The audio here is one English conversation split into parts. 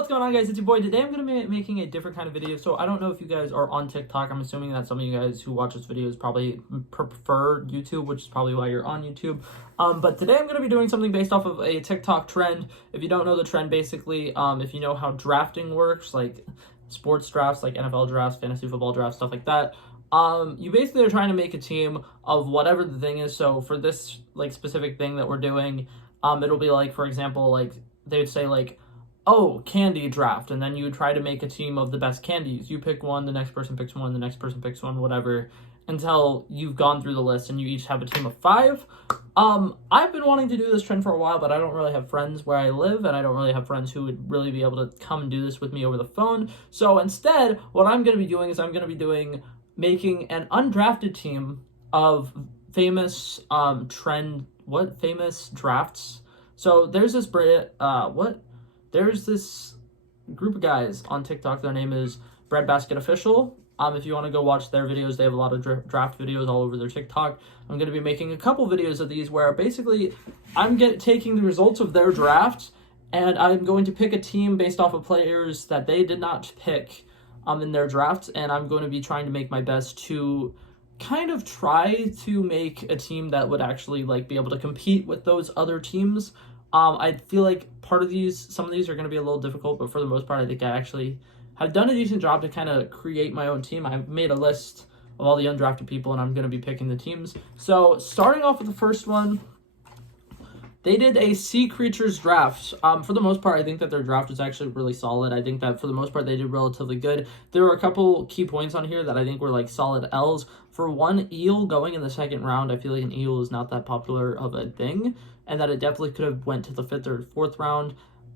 What's going on, guys? It's your boy. Today I'm going to be making a different kind of video. So I don't know if you guys are on TikTok. I'm assuming that some of you guys who watch this videos probably prefer YouTube, which is probably why you're on YouTube. But today I'm going to be doing something based off of a TikTok trend. If you don't know the trend, basically, if you know how drafting works, like sports drafts, like NFL drafts, fantasy football drafts, stuff like that, you basically are trying to make a team of whatever the thing is. So for this like specific thing that we're doing, it'll be like, for example, like they would say like, oh, candy draft, and then you would try to make a team of the best candies. You pick one, the next person picks one, the next person picks one, whatever, until you've gone through the list and you each have a team of 5. I've been wanting to do this trend for a while, but I don't really have friends where I live, and I don't really have friends who would really be able to come and do this with me over the phone. So instead, what I'm going to be doing is I'm going to be making an undrafted team of famous famous drafts. So there's this There's this group of guys on TikTok. Their name is Breadbasket Official. If you want to go watch their videos, they have a lot of draft videos all over their TikTok. I'm going to be making a couple videos of these where basically I'm taking the results of their draft, and I'm going to pick a team based off of players that they did not pick in their draft, and I'm going to be trying to make my best to kind of try to make a team that would actually like be able to compete with those other teams. I feel like some of these are going to be a little difficult, but for the most part, I think I actually have done a decent job to kind of create my own team. I've made a list of all the undrafted people, and I'm going to be picking the teams. So starting off with the first one, they did a Sea Creatures draft. For the most part, I think that their draft is actually really solid. I think that for the most part, they did relatively good. There were a couple key points on here that I think were like solid L's. For one, eel going in the second round, I feel like an eel is not that popular of a thing, and that it definitely could have went to the 5th or 4th round.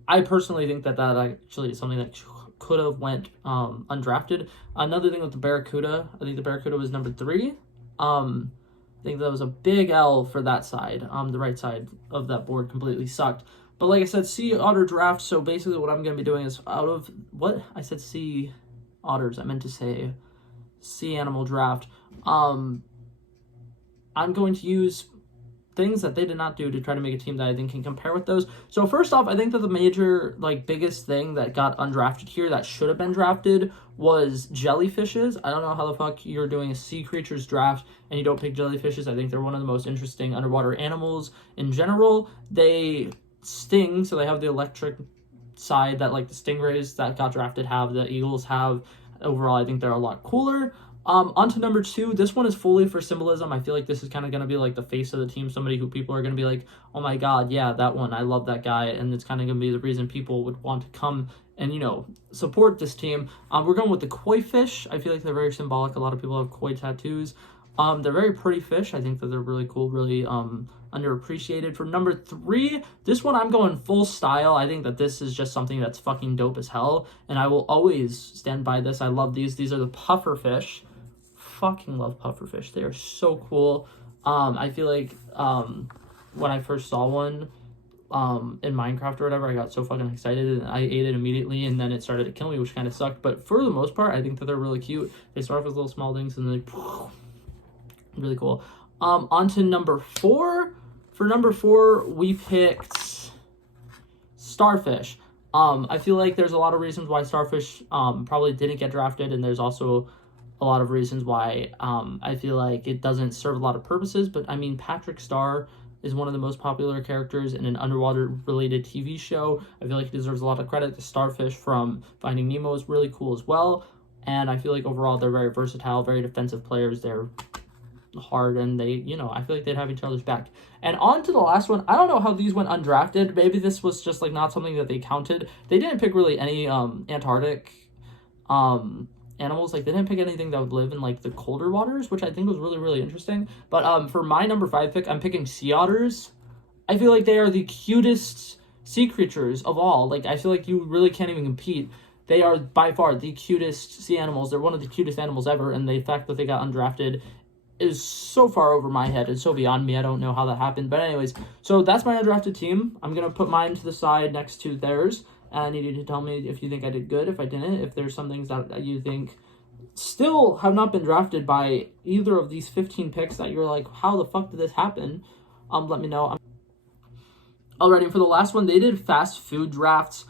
I personally think that actually is something that could have went undrafted. Another thing with the Barracuda, I think the Barracuda was number 3. I think that was a big L for that side. The right side of that board completely sucked. But like I said, sea otter draft. So basically what I'm going to be doing is sea otters. I meant to say sea animal draft. I'm going to use things that they did not do to try to make a team that I think can compare with those. So first off, I think that the major, biggest thing that got undrafted here that should have been drafted was jellyfishes. I don't know how the fuck you're doing a Sea Creatures draft and you don't pick jellyfishes. I think they're one of the most interesting underwater animals in general. They sting, so they have the electric side that, the stingrays that got drafted have, the eagles have. Overall, I think they're a lot cooler. On to number 2, this one is fully for symbolism. I feel like this is kind of going to be the face of the team, somebody who people are going to be like, oh my god, yeah, that one, I love that guy, and it's kind of going to be the reason people would want to come and, support this team. We're going with the koi fish. I feel like they're very symbolic. A lot of people have koi tattoos. They're very pretty fish. I think that they're really cool, really underappreciated. For number 3, this one I'm going full style. I think that this is just something that's fucking dope as hell, and I will always stand by this. I love these. These are the puffer fish. Fucking love puffer fish. They are so cool. I feel like when I first saw one in Minecraft or whatever, I got so fucking excited and I ate it immediately, and then it started to kill me, which kind of sucked. But for the most part, I think that they're really cute. They start off with little small things and then really cool. On to number 4. For number 4, we picked starfish. I feel like there's a lot of reasons why starfish probably didn't get drafted, and there's also a lot of reasons why I feel like it doesn't serve a lot of purposes. But I mean, Patrick Star is one of the most popular characters in an underwater related TV show. I feel like he deserves a lot of credit. The starfish from Finding Nemo is really cool as well, and I feel like overall they're very versatile, very defensive players. They're hard, and they, I feel like they'd have each other's back. And on to the last one. I don't know how these went undrafted. Maybe this was just not something that they counted. They didn't pick really any Antarctic animals. They didn't pick anything that would live in the colder waters, which I think was really, really interesting. But for my number 5 pick, I'm picking sea otters. I feel like they are the cutest sea creatures of all. I feel like you really can't even compete. They are by far the cutest sea animals. They're one of the cutest animals ever, and the fact that they got undrafted is so far over my head. It's so beyond me. I don't know how that happened. But anyways, so that's my undrafted team. I'm going to put mine to the side next to theirs. And I need you to tell me if you think I did good, if I didn't, if there's some things that you think still have not been drafted by either of these 15 picks that you're like, how the fuck did this happen? Let me know. Alrighty, for the last one, they did fast food drafts.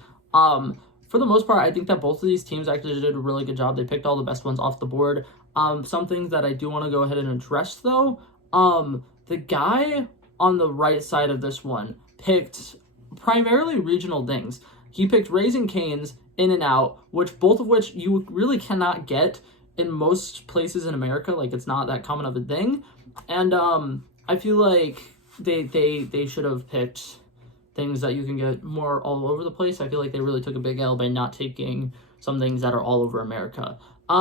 for the most part, I think that both of these teams actually did a really good job. They picked all the best ones off the board. Some things that I do want to go ahead and address, though. The guy on the right side of this one picked primarily regional things. He picked Raising Cane's, In-N-Out, both of which you really cannot get in most places in America. Like, it's not that common of a thing. And I feel like they should have picked things that you can get more all over the place. I feel like they really took a big L by not taking some things that are all over America.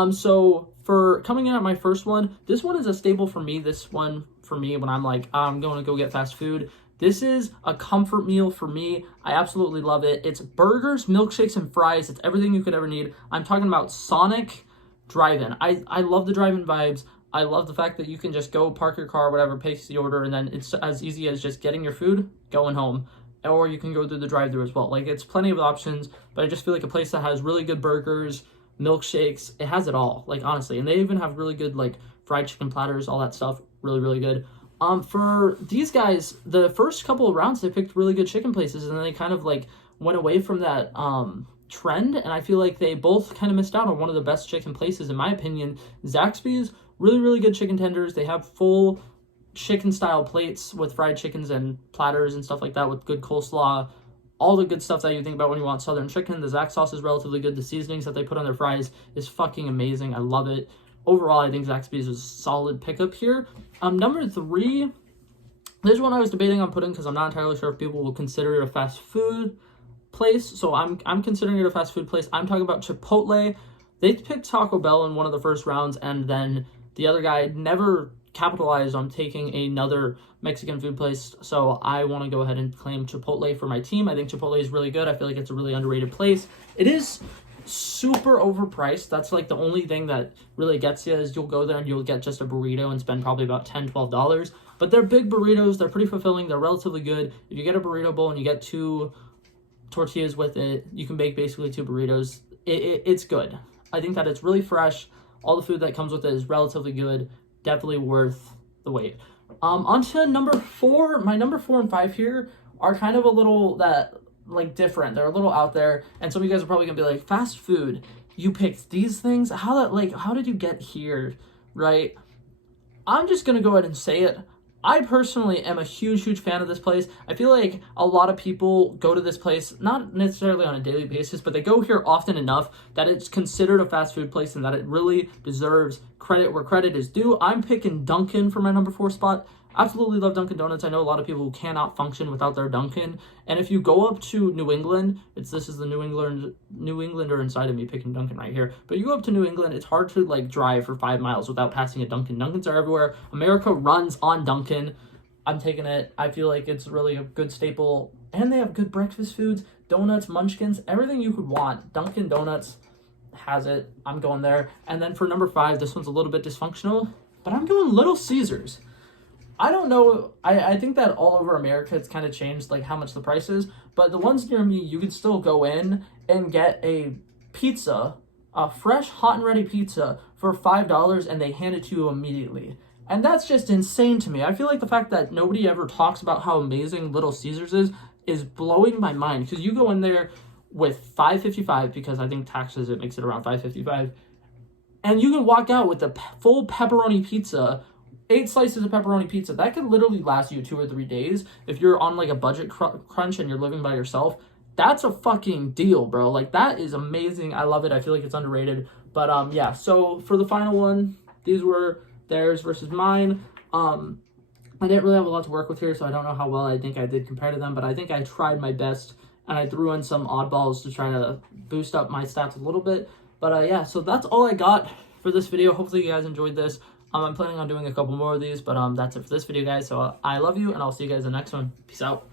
So for coming in at my first one, this one is a staple for me. This one for me, when I'm like, I'm going to go get fast food, this is a comfort meal for me. I absolutely love it. It's burgers, milkshakes, and fries. It's everything you could ever need. I'm talking about Sonic Drive-In. I love the drive-in vibes. I love the fact that you can just go park your car, whatever, place the order, and then it's as easy as just getting your food, going home. Or you can go through the drive-thru as well. Like, it's plenty of options, but I just feel like a place that has really good burgers, milkshakes, it has it all, like, honestly. And they even have really good, like, fried chicken platters, all that stuff, really, really good. For these guys, the first couple of rounds, they picked really good chicken places, and then they kind of, like, went away from that trend, and I feel like they both kind of missed out on one of the best chicken places, in my opinion. Zaxby's, really, really good chicken tenders. They have full chicken style plates with fried chickens and platters and stuff like that with good coleslaw, all the good stuff that you think about when you want southern chicken. The Zax sauce is relatively good. The seasonings that they put on their fries is fucking amazing. I love it. Overall, I think Zaxby's is a solid pickup here. Number 3, this one I was debating on putting because I'm not entirely sure if people will consider it a fast food place. So I'm considering it a fast food place. I'm talking about Chipotle. They picked Taco Bell in one of the first rounds, and then the other guy never capitalized on taking another Mexican food place, so I want to go ahead and claim Chipotle for my team. I think Chipotle is really good. I feel like it's a really underrated place. It is super overpriced. That's like the only thing that really gets you, is you'll go there and you'll get just a burrito and spend probably about $10-12. But they're big burritos. They're pretty fulfilling. They're relatively good. If you get a burrito bowl and you get 2 tortillas with it, you can bake basically 2 burritos. It's good. I think that it's really fresh. All the food that comes with it is relatively good. Definitely worth the wait. On to number 4. My number 4 and 5 here are kind of a little different. They're a little out there, and some of you guys are probably gonna be like, fast food, you picked these things? How did you get here, right? I'm just gonna go ahead and say it. I personally am a huge fan of this place. I feel like a lot of people go to this place, not necessarily on a daily basis, but they go here often enough that it's considered a fast food place and that it really deserves credit where credit is due. I'm picking Dunkin' for my number 4 spot. Absolutely love Dunkin' Donuts. I know a lot of people who cannot function without their Dunkin'. And if you go up to New England, this is the New Englander inside of me picking Dunkin' right here. But you go up to New England, it's hard to drive for 5 miles without passing a Dunkin'. Dunkin's are everywhere. America runs on Dunkin'. I'm taking it. I feel like it's really a good staple. And they have good breakfast foods, donuts, munchkins, everything you could want. Dunkin' Donuts has it. I'm going there. And then for number 5, this one's a little bit dysfunctional, but I'm going Little Caesars. I don't know, I think that all over America it's kind of changed how much the price is, but the ones near me, you could still go in and get a pizza, a fresh, hot and ready pizza for $5, and they hand it to you immediately. And that's just insane to me. I feel like the fact that nobody ever talks about how amazing Little Caesars is blowing my mind, because you go in there with $5.55, because I think taxes, it makes it around $5.55, and you can walk out with a full pepperoni pizza, 8 slices of pepperoni pizza. That could literally last you 2 or 3 days. If you're on a budget crunch and you're living by yourself, that's a fucking deal, bro. That is amazing. I love it. I feel like it's underrated. But yeah, so for the final one, these were theirs versus mine. I didn't really have a lot to work with here, so I don't know how well I think I did compared to them, but I think I tried my best, and I threw in some oddballs to try to boost up my stats a little bit. But yeah, so that's all I got for this video. Hopefully you guys enjoyed this. I'm planning on doing a couple more of these, but that's it for this video, guys. So I love you, and I'll see you guys in the next one. Peace out.